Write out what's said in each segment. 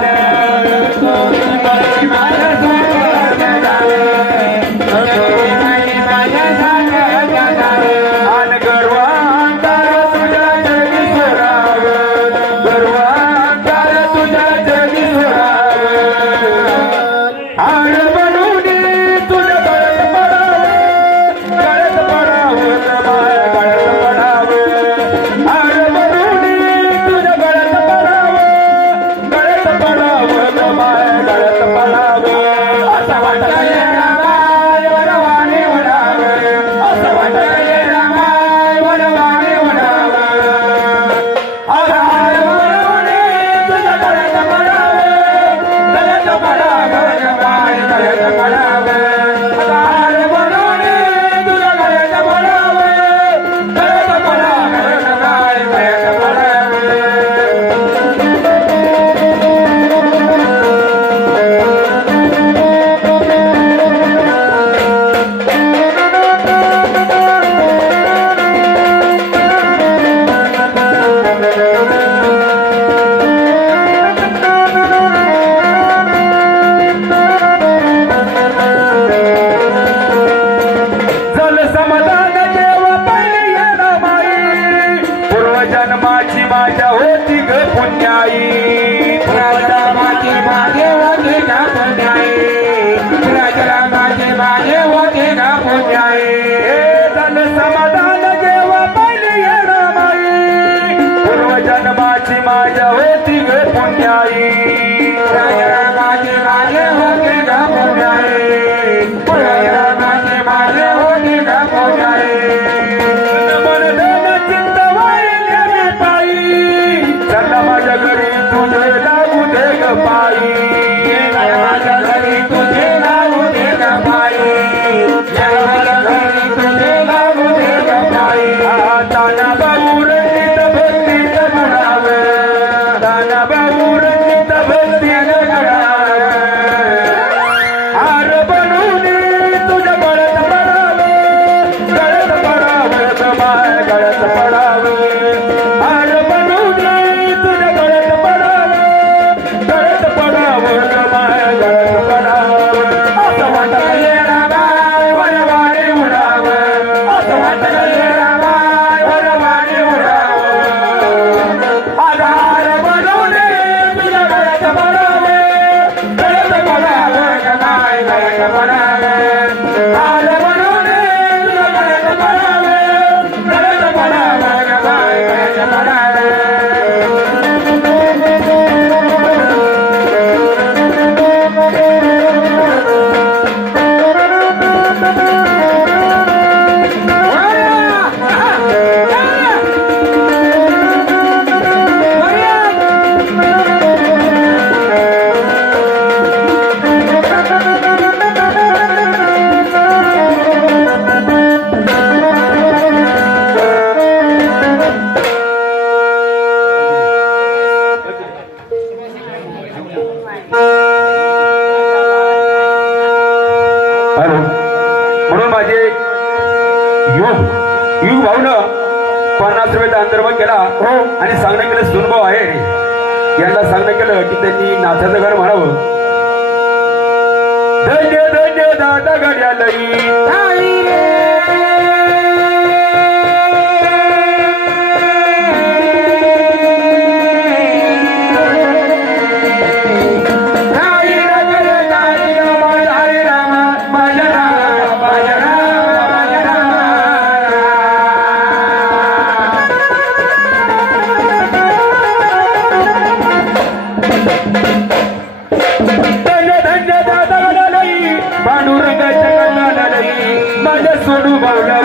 Yeah. समाधान देव पहिल्या माई पूर्वजन्माची माझ्या होती ग पुण्याई. पूर्वजन्माची माझे होती ग पुण्याई. माझे होती ग पुण्याई. धन समाधान देव पहिल्या माई पूर्वजन्माची माझ्या होती ग पुण्याई. पूर्वजन्माची माझे होती ग पुण्याई. माझे 你的国家。हॅलो म्हणून माझे युग युग भाऊनं पन्नास रुपयाचा अंतर्भाग केला. हो. आणि सांगणं केलं सुनभाव आहे यांना सांगणं केलं की त्यांनी नाचाचं घर म्हणावं. धन्य धन्य दादा घड्या लई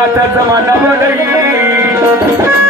नाताचं मानव नाही